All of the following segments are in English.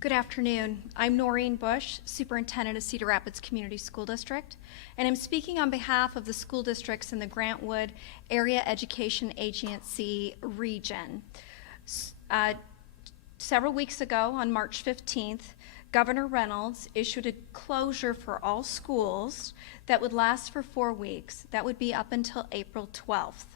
Good afternoon. I'm Noreen Bush, Superintendent of Cedar Rapids Community School District, and I'm speaking on behalf of the school districts in the Grant-Wood Area Education Agency region. Several weeks ago, on March 15th, Governor Reynolds issued a closure for all schools that would last for 4 weeks. That would be up until April 12th.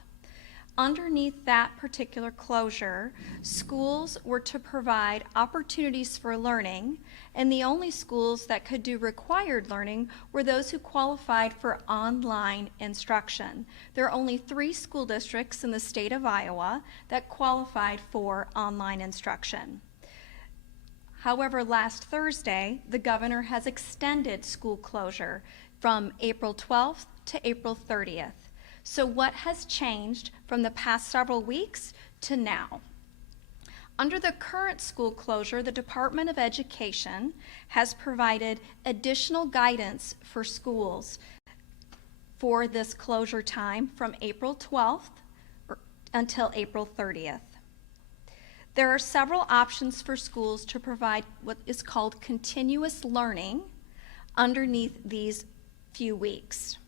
Underneath that particular closure, schools were to provide opportunities for learning, and the only schools that could do required learning were those who qualified for online instruction. There are only 3 school districts in the state of Iowa that qualified for online instruction. However, last Thursday, the governor has extended school closure from April 12th to April 30th. So what has changed from the past several weeks to now? Under the current school closure, the Department of Education has provided additional guidance for schools for this closure time from April 12th until April 30th. There are several options for schools to provide what is called continuous learning underneath these few weeks.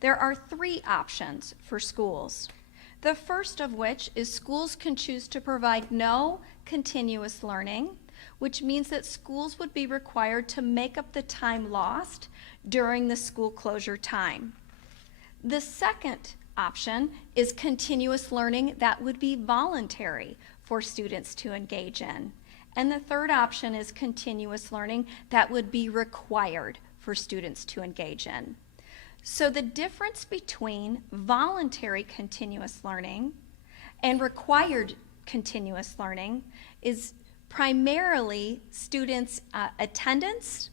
There are 3 options for schools. The first of which is schools can choose to provide no continuous learning, which means that schools would be required to make up the time lost during the school closure time. The second option is continuous learning that would be voluntary for students to engage in. And the third option is continuous learning that would be required for students to engage in. So the difference between voluntary continuous learning and required continuous learning is primarily students' attendance,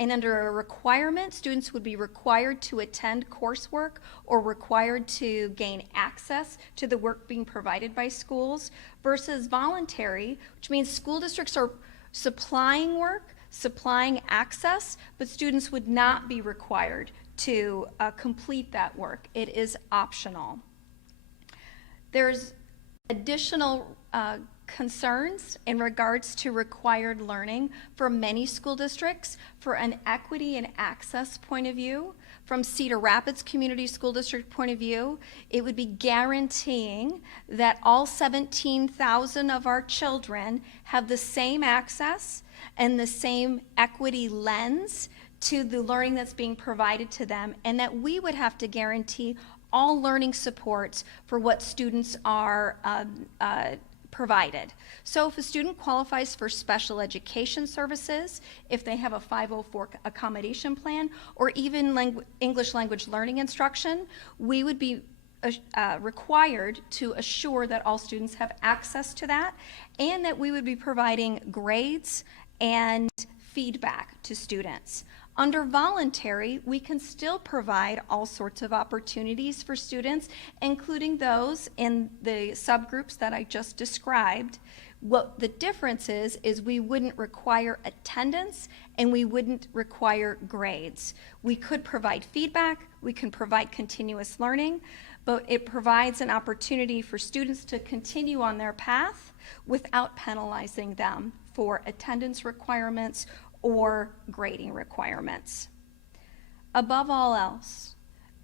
and under a requirement, students would be required to attend coursework or required to gain access to the work being provided by schools, versus voluntary, which means school districts are supplying work, supplying access, but students would not be required to complete that work. It is optional. There's additional concerns in regards to required learning for many school districts. For an equity and access point of view, from Cedar Rapids Community School District point of view, it would be guaranteeing that all 17,000 of our children have the same access and the same equity lens to the learning that's being provided to them, and that we would have to guarantee all learning supports for what students are provided. So if a student qualifies for special education services, if they have a 504 accommodation plan, or even English language learning instruction, we would be required to assure that all students have access to that, and that we would be providing grades and feedback to students. Under voluntary, we can still provide all sorts of opportunities for students, including those in the subgroups that I just described. What the difference is we wouldn't require attendance and we wouldn't require grades. We could provide feedback, we can provide continuous learning, but it provides an opportunity for students to continue on their path without penalizing them for attendance requirements or grading requirements. Above all else,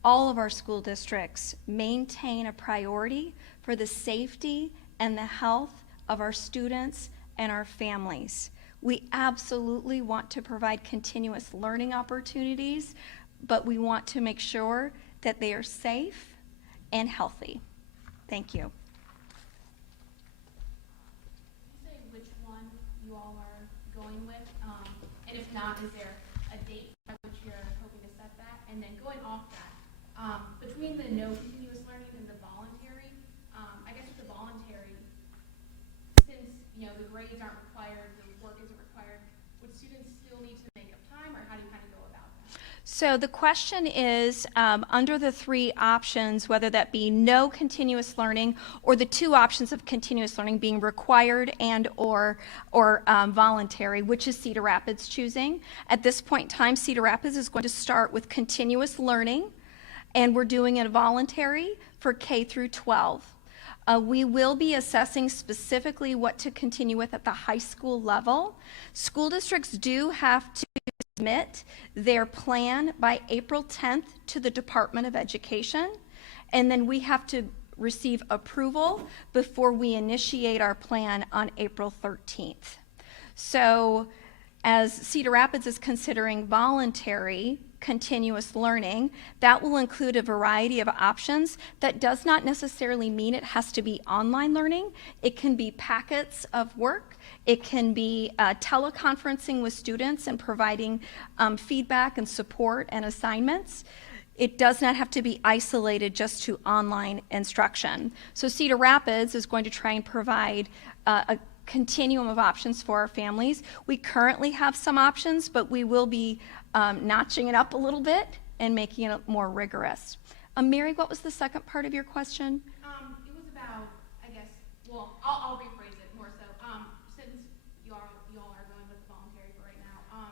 all of our school districts maintain a priority for the safety and the health of our students and our families. We absolutely want to provide continuous learning opportunities, but we want to make sure that they are safe and healthy. Thank you. Can you say which one you all are going with? And if not, is there a date by which you're hoping to set that? And then going off that, between the no continuous learning and the voluntary, I guess with the voluntary, since the grades aren't required, the work isn't required, would students still need to make up time, or how do you kind of go about that? So the question is, under the 3 options, whether that be no continuous learning or the 2 options of continuous learning being required and or voluntary, which is Cedar Rapids choosing? At this point in time, Cedar Rapids is going to start with continuous learning, and we're doing it voluntary for K through 12. We will be assessing specifically what to continue with at the high school level. School districts do have to submit their plan by April 10th to the Department of Education, and then we have to receive approval before we initiate our plan on April 13th. So as Cedar Rapids is considering voluntary continuous learning, that will include a variety of options. That does not necessarily mean it has to be online learning. It can be packets of work. It can be teleconferencing with students and providing feedback and support and assignments. It does not have to be isolated just to online instruction. So Cedar Rapids is going to try and provide a continuum of options for our families. We currently have some options, but we will be notching it up a little bit and making it more rigorous. Mary, what was the second part of your question? It was about, I guess, well, I'll rephrase it more so. Since you all are going with voluntary for right now,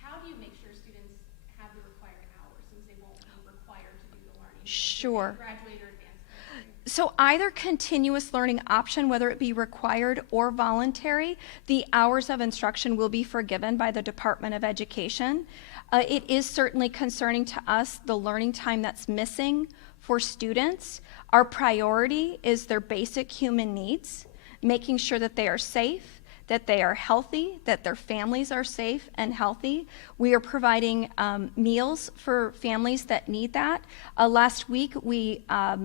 how do you make sure students have the required hours since they won't be required to do the learning? Sure. Graduate or advanced studies? So either continuous learning option, whether it be required or voluntary, the hours of instruction will be forgiven by the Department of Education. It is certainly concerning to us the learning time that's missing for students. Our priority is their basic human needs, making sure that they are safe, that they are healthy, that their families are safe and healthy. We are providing meals for families that need that. Last week, we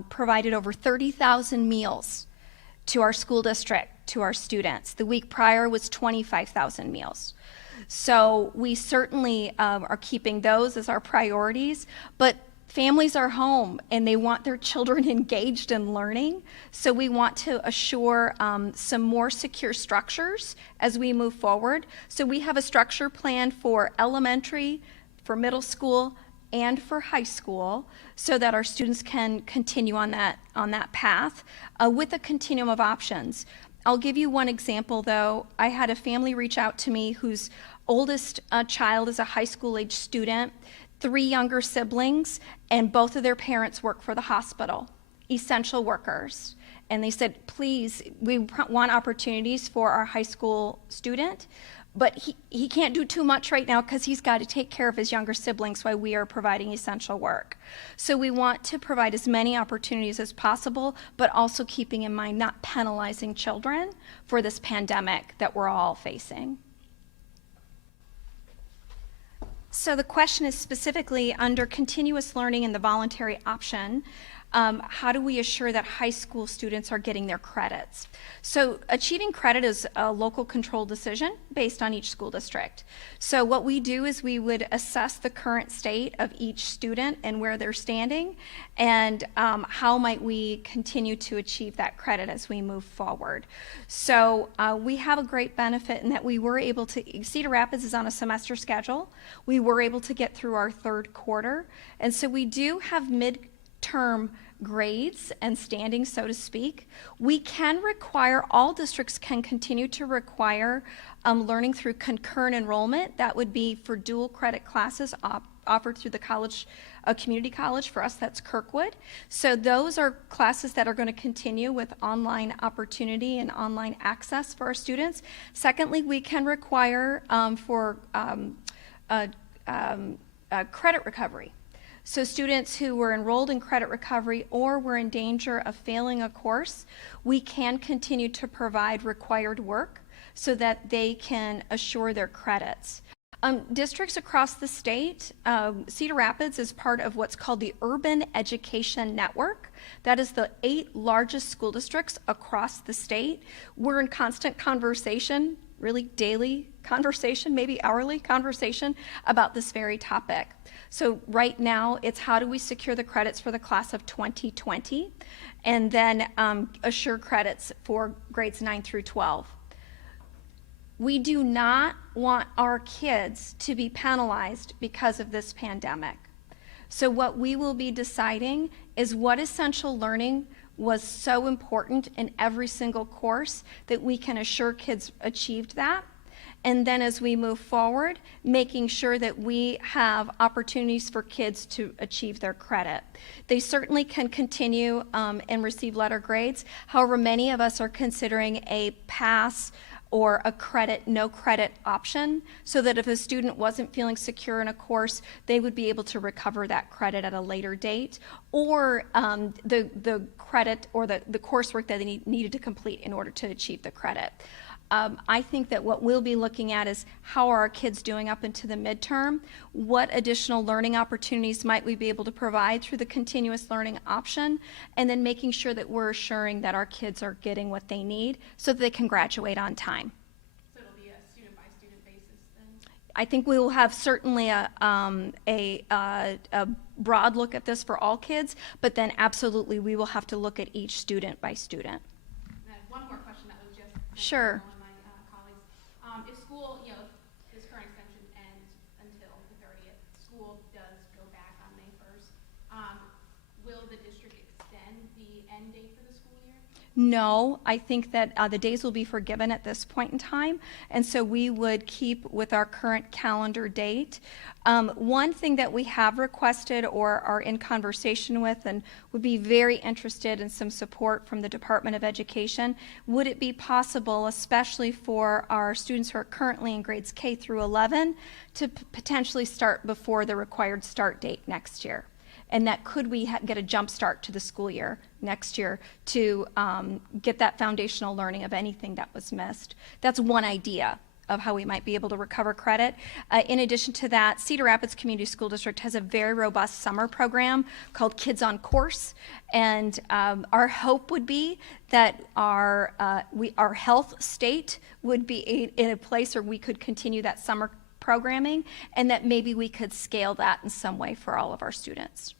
provided over 30,000 meals to our school district, to our students. The week prior was 25,000 meals. So we certainly are keeping those as our priorities, but families are home and they want their children engaged in learning. So we want to assure some more secure structures as we move forward. So we have a structure plan for elementary, for middle school, and for high school so that our students can continue on that path with a continuum of options. I'll give you one example though. I had a family reach out to me whose oldest child is a high school age student, 3 younger siblings, and both of their parents work for the hospital, essential workers. And they said, please, we want opportunities for our high school student, but he can't do too much right now because he's got to take care of his younger siblings while we are providing essential work. So we want to provide as many opportunities as possible, but also keeping in mind not penalizing children for this pandemic that we're all facing. So the question is specifically under continuous learning and the voluntary option, how do we assure that high school students are getting their credits? So achieving credit is a local control decision based on each school district. So what we do is we would assess the current state of each student and where they're standing, and how might we continue to achieve that credit as we move forward. So we have a great benefit in that we were able to, Cedar Rapids is on a semester schedule. We were able to get through our 3rd quarter, and so we do have mid-term grades and standing, so to speak. We can require, all districts can continue to require learning through concurrent enrollment. That would be for dual credit classes offered through the college, community college. For us, that's Kirkwood. So those are classes that are going to continue with online opportunity and online access for our students. Secondly, we can require for credit recovery. So students who were enrolled in credit recovery or were in danger of failing a course, we can continue to provide required work so that they can assure their credits. Districts across the state, Cedar Rapids is part of what's called the Urban Education Network. That is the 8 largest school districts across the state. We're in constant conversation, really daily conversation, maybe hourly conversation about this very topic. So right now, it's how do we secure the credits for the class of 2020 and then assure credits for grades 9 through 12. We do not want our kids to be penalized because of this pandemic. So what we will be deciding is what essential learning was so important in every single course that we can assure kids achieved that. And then as we move forward, making sure that we have opportunities for kids to achieve their credit. They certainly can continue and receive letter grades. However, many of us are considering a pass or a credit, no credit option, so that if a student wasn't feeling secure in a course, they would be able to recover that credit at a later date, or the credit or the coursework that they needed to complete in order to achieve the credit. I think that what we'll be looking at is how are our kids doing up into the midterm? What additional learning opportunities might we be able to provide through the continuous learning option? And then making sure that we're assuring that our kids are getting what they need so that they can graduate on time. So it'll be a student-by-student basis then? I think we will have certainly a broad look at this for all kids, but then absolutely we will have to look at each student by student. And I have one more question that was just Sure. one of my colleagues. If school, this current extension ends until the 30th, school does go back on May 1st, will the district extend the end date for the school year? No, I think that the days will be forgiven at this point in time, and so we would keep with our current calendar date. One thing that we have requested or are in conversation with and would be very interested in some support from the Department of Education, would it be possible, especially for our students who are currently in grades K through 11, to potentially start before the required start date next year? And that could we get a jump start to the school year next year to get that foundational learning of anything that was missed. That's one idea of how we might be able to recover credit. In addition to that, Cedar Rapids Community School District has a very robust summer program called Kids on Course, and our hope would be that our health state would be in a place where we could continue that summer programming, and that maybe we could scale that in some way for all of our students.